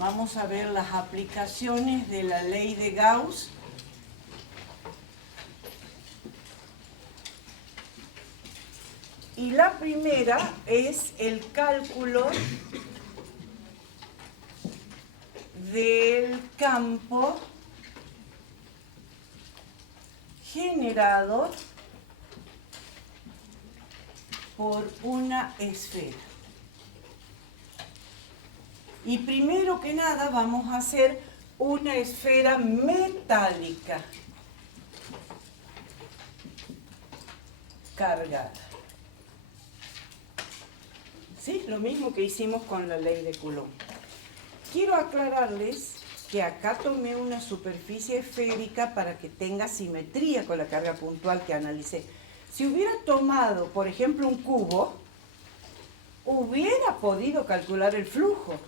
Vamos a ver las aplicaciones de la ley de Gauss. Y la primera es el cálculo del campo generado por una esfera. Y primero que nada vamos a hacer una esfera metálica cargada. ¿Sí? Lo mismo que hicimos con la ley de Coulomb. Quiero aclararles que acá tomé una superficie esférica para que tenga simetría con la carga puntual que analicé. Si hubiera tomado, por ejemplo, un cubo, hubiera podido calcular el flujo,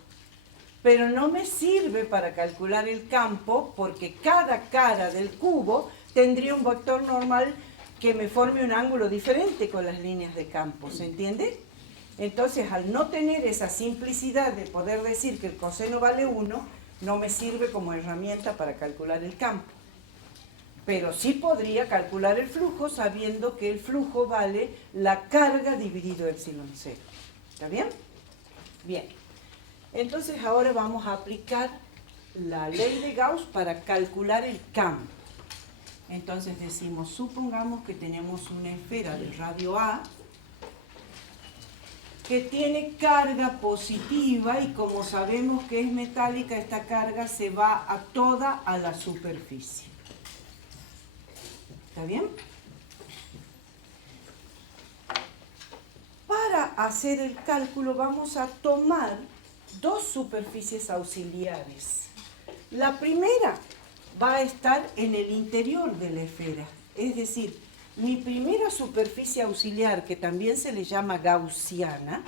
pero no me sirve para calcular el campo porque cada cara del cubo tendría un vector normal que me forme un ángulo diferente con las líneas de campo, ¿se entiende? Entonces, al no tener esa simplicidad de poder decir que el coseno vale 1, no me sirve como herramienta para calcular el campo. Pero sí podría calcular el flujo sabiendo que el flujo vale la carga dividido epsilon 0. ¿Está bien? Bien. Entonces ahora vamos a aplicar la ley de Gauss para calcular el campo. Entonces decimos, supongamos que tenemos una esfera del radio A que tiene carga positiva y como sabemos que es metálica, esta carga se va a toda a la superficie. ¿Está bien? Para hacer el cálculo vamos a tomar dos superficies auxiliares. La primera va a estar en el interior de la esfera, es decir, mi primera superficie auxiliar, que también se le llama gaussiana,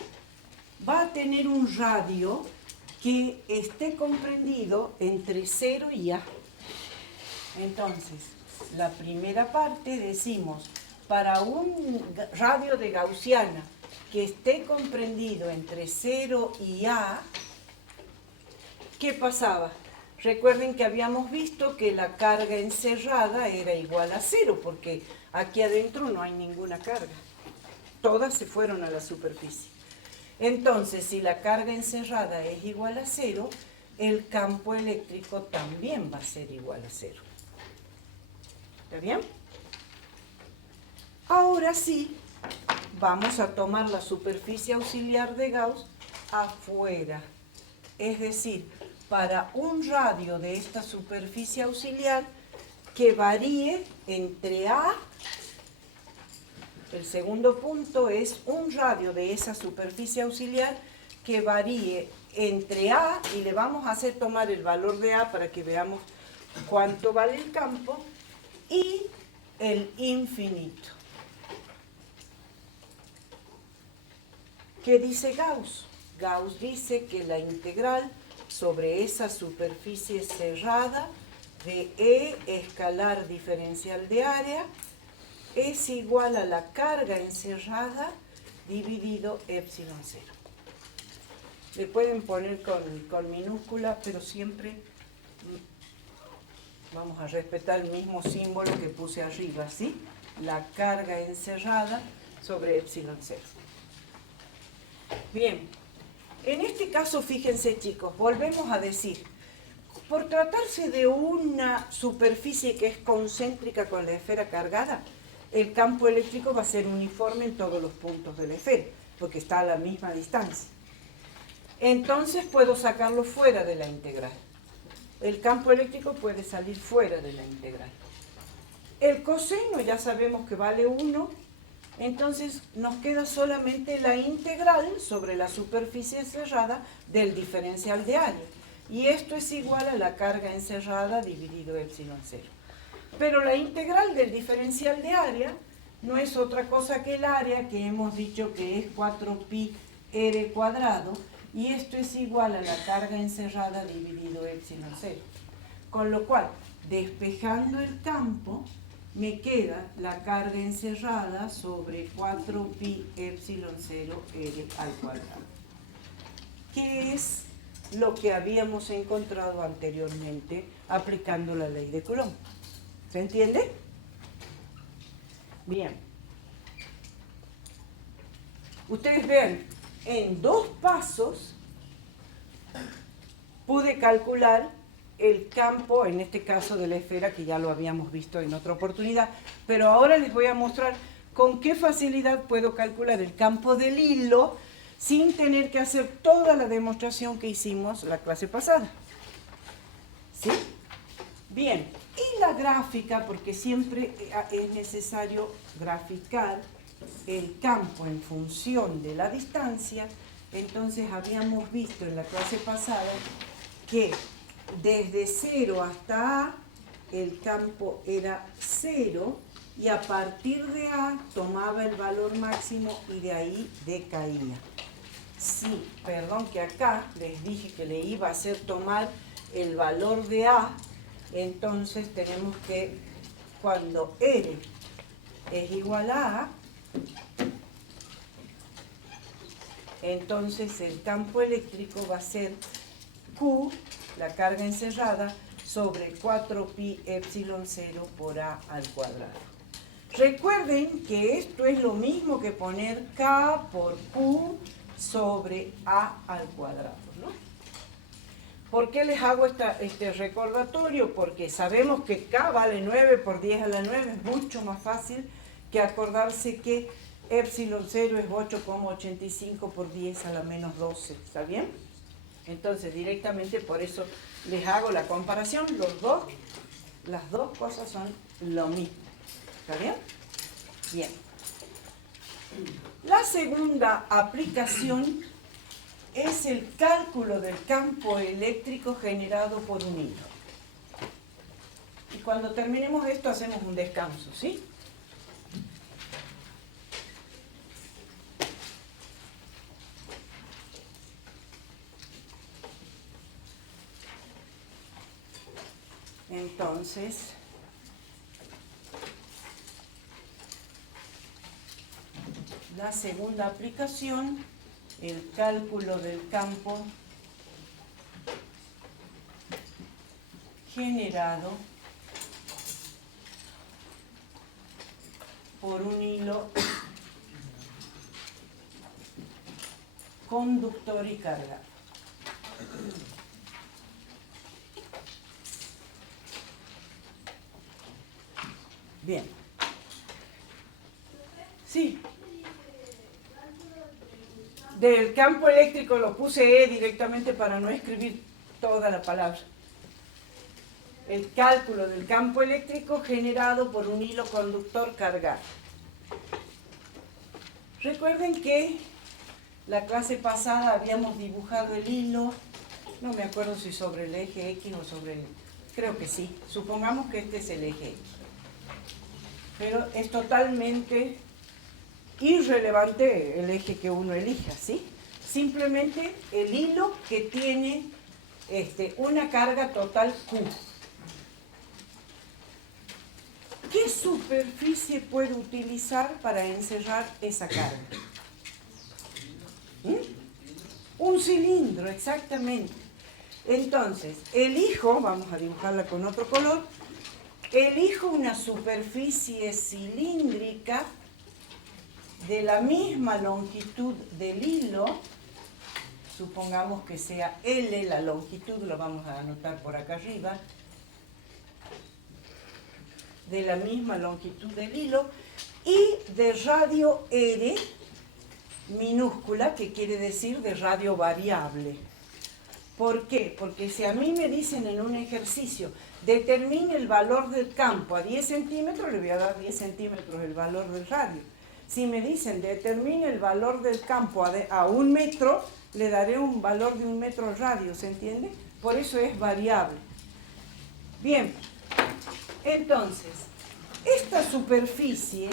va a tener un radio que esté comprendido entre 0 y A. Entonces, la primera parte decimos, para un radio de gaussiana que esté comprendido entre 0 y A, ¿qué pasaba? Recuerden que habíamos visto que la carga encerrada era igual a 0, porque aquí adentro no hay ninguna carga. Todas se fueron a la superficie. Entonces, si la carga encerrada es igual a 0, el campo eléctrico también va a ser igual a 0. ¿Está bien? Ahora sí, vamos a tomar la superficie auxiliar de Gauss afuera. Es decir, para un radio de esta superficie auxiliar que varíe entre A, el segundo punto es un radio de esa superficie auxiliar que varíe entre A, y le vamos a hacer tomar el valor de A para que veamos cuánto vale el campo, y el infinito. ¿Qué dice Gauss? Gauss dice que la integral sobre esa superficie cerrada de E escalar diferencial de área es igual a la carga encerrada dividido epsilon 0. Le pueden poner con minúscula, pero siempre vamos a respetar el mismo símbolo que puse arriba, ¿sí? La carga encerrada sobre epsilon 0. Bien, en este caso, fíjense chicos, volvemos a decir, por tratarse de una superficie que es concéntrica con la esfera cargada, el campo eléctrico va a ser uniforme en todos los puntos de la esfera, porque está a la misma distancia. Entonces puedo sacarlo fuera de la integral. El campo eléctrico puede salir fuera de la integral. El coseno ya sabemos que vale 1, entonces nos queda solamente la integral sobre la superficie cerrada del diferencial de área. Y esto es igual a la carga encerrada dividido epsilon 0. Pero la integral del diferencial de área no es otra cosa que el área, que hemos dicho que es 4pi r cuadrado, y esto es igual a la carga encerrada dividido epsilon 0. Con lo cual, despejando el campo, me queda la carga encerrada sobre 4pi epsilon 0 r al cuadrado, que es lo que habíamos encontrado anteriormente aplicando la ley de Coulomb. ¿Se entiende? Bien. Ustedes vean, en 2 pasos pude calcular el campo, en este caso de la esfera, que ya lo habíamos visto en otra oportunidad, pero ahora les voy a mostrar con qué facilidad puedo calcular el campo del hilo sin tener que hacer toda la demostración que hicimos la clase pasada. ¿Sí? Bien, y la gráfica, porque siempre es necesario graficar el campo en función de la distancia. Entonces habíamos visto en la clase pasada que desde 0 hasta A el campo era 0 y a partir de A tomaba el valor máximo y de ahí decaía. Sí, perdón que acá les dije que le iba a hacer tomar el valor de A, entonces tenemos que, cuando R es igual a A, entonces el campo eléctrico va a ser Q, la carga encerrada, sobre 4pi epsilon 0 por A al cuadrado. Recuerden que esto es lo mismo que poner K por Q sobre A al cuadrado, ¿no? ¿Por qué les hago este recordatorio? Porque sabemos que K vale 9 por 10 a la 9, es mucho más fácil que acordarse que epsilon 0 es 8,85 por 10 a la menos 12, ¿está bien? Entonces directamente por eso les hago la comparación, las dos cosas son lo mismo, ¿está bien? Bien. La segunda aplicación es el cálculo del campo eléctrico generado por un hilo. Y cuando terminemos esto hacemos un descanso, ¿sí? Entonces, la segunda aplicación, el cálculo del campo generado por un hilo conductor y cargado. Bien. Sí. Del campo eléctrico lo puse E directamente para no escribir toda la palabra. El cálculo del campo eléctrico generado por un hilo conductor cargado. Recuerden que la clase pasada habíamos dibujado el hilo, no me acuerdo si sobre el eje X o sobre el... Creo que sí, supongamos que este es el eje X. Pero es totalmente irrelevante el eje que uno elija, ¿sí? Simplemente el hilo que tiene una carga total Q. ¿Qué superficie puedo utilizar para encerrar esa carga? Un cilindro, exactamente. Entonces, elijo, vamos a dibujarla con otro color, elijo una superficie cilíndrica de la misma longitud del hilo, supongamos que sea L la longitud, lo vamos a anotar por acá arriba, de la misma longitud del hilo, y de radio R minúscula, que quiere decir de radio variable. ¿Por qué? Porque si a mí me dicen en un ejercicio, determine el valor del campo a 10 centímetros, le voy a dar 10 centímetros el valor del radio. Si me dicen, determine el valor del campo a 1 metro, le daré un valor de 1 metro al radio, ¿se entiende? Por eso es variable. Bien, entonces, esta superficie,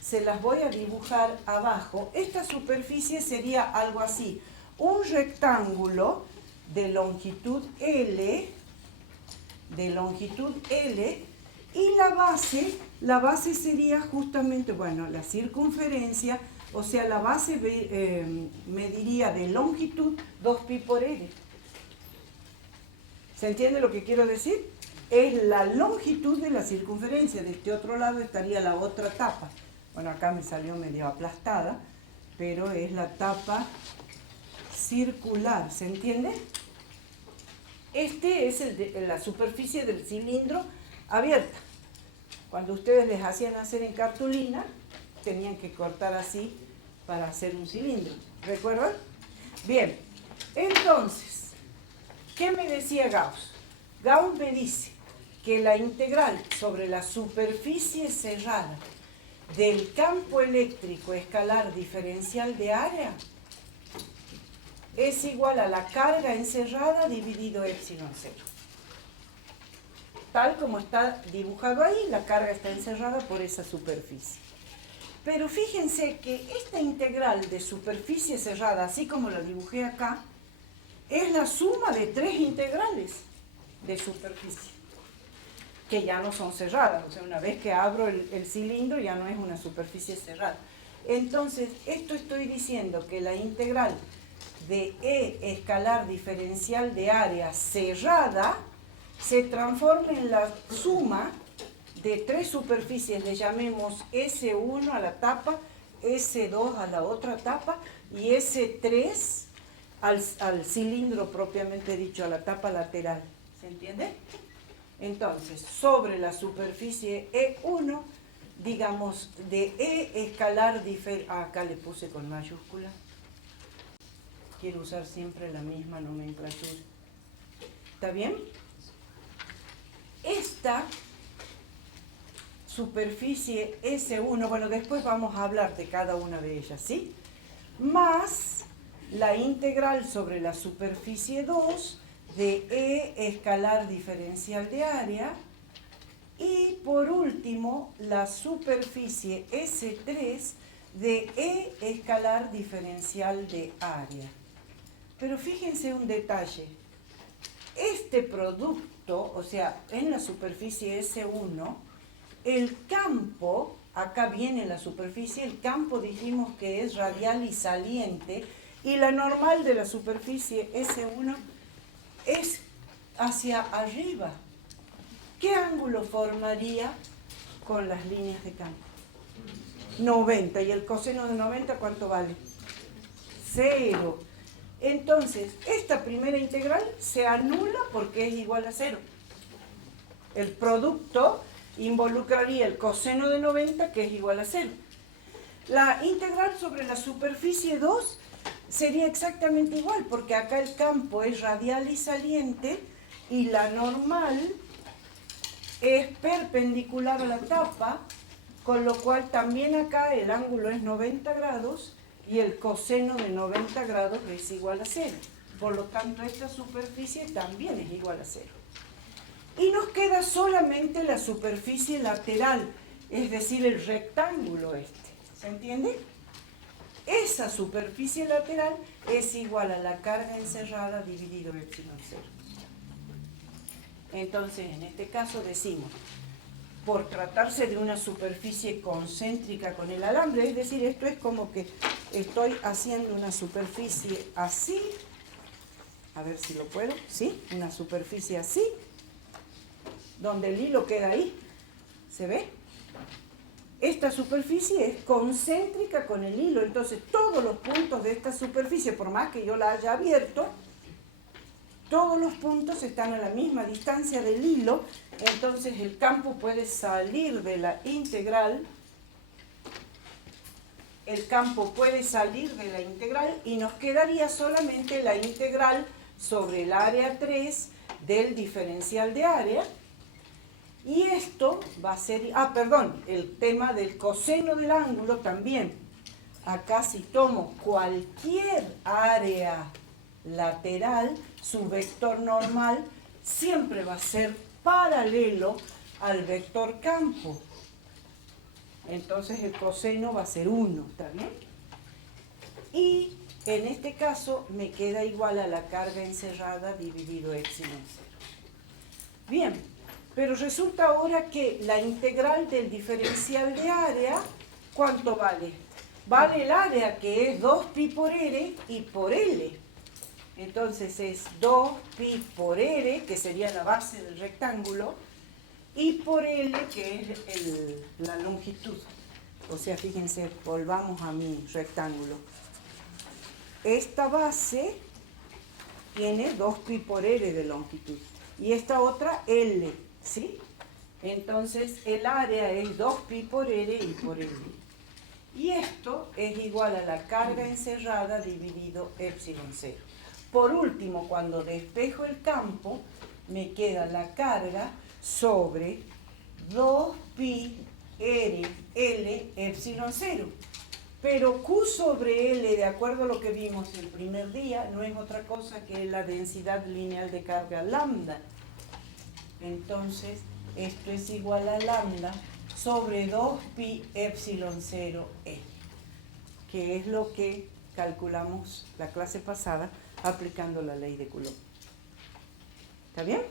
se las voy a dibujar abajo, esta superficie sería algo así, un rectángulo de longitud L, y la base sería justamente, bueno, la circunferencia, o sea, la base mediría de longitud 2pi por R. ¿Se entiende lo que quiero decir? Es la longitud de la circunferencia. De este otro lado estaría la otra tapa. Bueno, acá me salió medio aplastada, pero es la tapa circular, ¿se entiende? Este es la superficie del cilindro abierta. Cuando ustedes les hacían hacer en cartulina, tenían que cortar así para hacer un cilindro. ¿Recuerdan? Bien, entonces, ¿qué me decía Gauss? Gauss me dice que la integral sobre la superficie cerrada del campo eléctrico escalar diferencial de área es igual a la carga encerrada dividido epsilon 0. Tal como está dibujado ahí, la carga está encerrada por esa superficie. Pero fíjense que esta integral de superficie cerrada, así como la dibujé acá, es la suma de tres integrales de superficie, que ya no son cerradas. O sea, una vez que abro el cilindro ya no es una superficie cerrada. Entonces, esto estoy diciendo que la integral de E escalar diferencial de área cerrada se transforma en la suma de tres superficies, le llamemos S1 a la tapa, S2 a la otra tapa y S3 al cilindro propiamente dicho, a la tapa lateral. ¿Se entiende? Entonces, sobre la superficie E1, digamos, de E escalar acá le puse con mayúscula. Quiero usar siempre la misma nomenclatura. ¿Está bien? Esta superficie S1, bueno, después vamos a hablar de cada una de ellas, ¿sí? Más la integral sobre la superficie 2 de E escalar diferencial de área. Y por último, la superficie S3 de E escalar diferencial de área. Pero fíjense un detalle. Este producto, o sea, en la superficie S1, el campo, acá viene la superficie, el campo dijimos que es radial y saliente, y la normal de la superficie S1 es hacia arriba. ¿Qué ángulo formaría con las líneas de campo? 90. ¿Y el coseno de 90 cuánto vale? 0. Entonces, esta primera integral se anula porque es igual a 0. El producto involucraría el coseno de 90, que es igual a 0. La integral sobre la superficie 2 sería exactamente igual, porque acá el campo es radial y saliente, y la normal es perpendicular a la tapa, con lo cual también acá el ángulo es 90 grados, y el coseno de 90 grados es igual a 0. Por lo tanto, esta superficie también es igual a 0. Y nos queda solamente la superficie lateral, es decir, el rectángulo este. ¿Se entiende? Esa superficie lateral es igual a la carga encerrada dividido epsilon 0. Entonces, en este caso decimos, por tratarse de una superficie concéntrica con el alambre, es decir, esto es como que estoy haciendo una superficie así, a ver si lo puedo, ¿sí? Una superficie así, donde el hilo queda ahí, ¿se ve? Esta superficie es concéntrica con el hilo, entonces todos los puntos de esta superficie, por más que yo la haya abierto, todos los puntos están a la misma distancia del hilo, entonces el campo puede salir de la integral, y nos quedaría solamente la integral sobre el área 3 del diferencial de área. Y esto va a ser, el tema del coseno del ángulo también. Acá si tomo cualquier área lateral, su vector normal siempre va a ser paralelo al vector campo. Entonces el coseno va a ser 1, ¿está bien? Y en este caso me queda igual a la carga encerrada dividido epsilon 0. Bien, pero resulta ahora que la integral del diferencial de área, ¿cuánto vale? Vale el área que es 2pi por r y por L. Entonces es 2pi por r, que sería la base del rectángulo, y por L, que es la longitud. O sea, fíjense, volvamos a mi rectángulo. Esta base tiene 2pi por r de longitud. Y esta otra L, ¿sí? Entonces el área es 2pi por r y por L. Y esto es igual a la carga encerrada dividido epsilon 0. Por último, cuando despejo el campo, me queda la carga sobre 2pi r L epsilon 0. Pero Q sobre L, de acuerdo a lo que vimos el primer día, no es otra cosa que la densidad lineal de carga lambda. Entonces, esto es igual a lambda sobre 2pi epsilon 0 L, que es lo que calculamos la clase pasada aplicando la ley de Coulomb. ¿Está bien?